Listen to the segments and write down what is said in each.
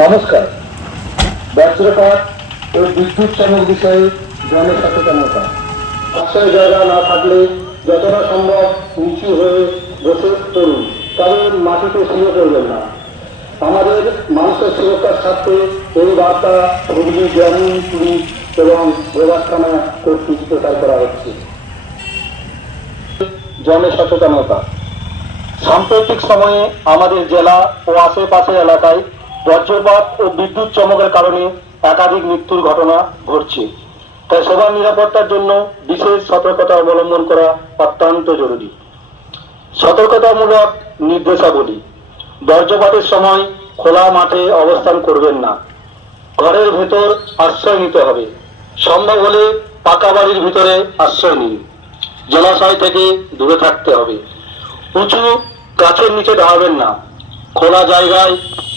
নমস্কার। বজ্রপাত ও বিদ্যুৎ চমক বিষয়ে জনসচেতনতা আশ্রয় জায়গা না থাকলে যতটা সম্ভব নিচু হয়ে বসে পড়ুন কারণ মাটিতে শুয়ে পড়বেন না। আমাদের মানুষের সুরক্ষার স্বার্থে এই বার্তা হুগলি গ্রামীণ পুলিশ এবং প্রভাসখানা কর্তৃক প্রচার করা হচ্ছে। জনসচেতনতা সাম্প্রতিক সময়ে আমাদের জেলা ও আশেপাশের এলাকায় বজ্রপাত ও বিদ্যুৎ চমকের কারণে একাধিক মৃত্যুর ঘটনা ঘটছে। তাই সবার নিরাপত্তার জন্য বিশেষ সতর্কতা অবলম্বন করা অত্যন্ত জরুরি। সতর্কতামূলক নির্দেশাবলী। বজ্রপাতের সময় খোলা মাঠে অবস্থান করবেন না। ঘরের ভেতর আশ্রয় নিতে হবে। সম্ভব হলে পাকা বাড়ির ভিতরে আশ্রয় নিন। জলাশয় থেকে দূরে থাকতে হবে। উঁচু গাছের নিচে দাঁড়াবেন না। খোলা জায়গায়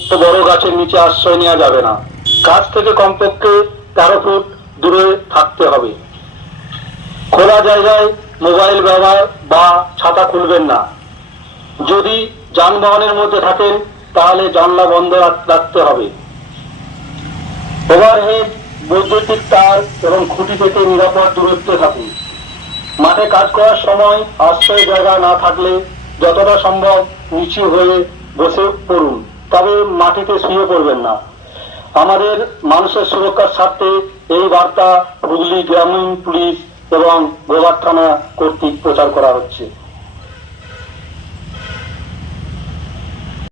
তো বড় গাছের নিচে আশ্রয় নেওয়া যাবে না। গাছ থেকে কমপক্ষে তেরো ফুট দূরে থাকতে হবে। খোলা জায়গায় মোবাইল ব্যবহার বা ছাতা খুলবেন না। যদি যানবাহনের মধ্যে থাকেন, তাহলে জানলা বন্ধ রাখতে হবে। ওভারহেড, বৈদ্যুতিক তার এবং খুঁটি থেকে নিরাপদ দূরত্বে থাকুন। মাঠে কাজ করার সময় আশ্রয় জায়গা না থাকলে যতটা সম্ভব নিচু হয়ে বসে পড়ুন। তবে মাটিতে শুয়ে পড়বেন না। আমাদের মানুষের সুরক্ষার স্বার্থে এই বার্তা হুগলি গ্রামীণ পুলিশ এবং গোবার থানা কর্তৃক প্রচার করা হচ্ছে।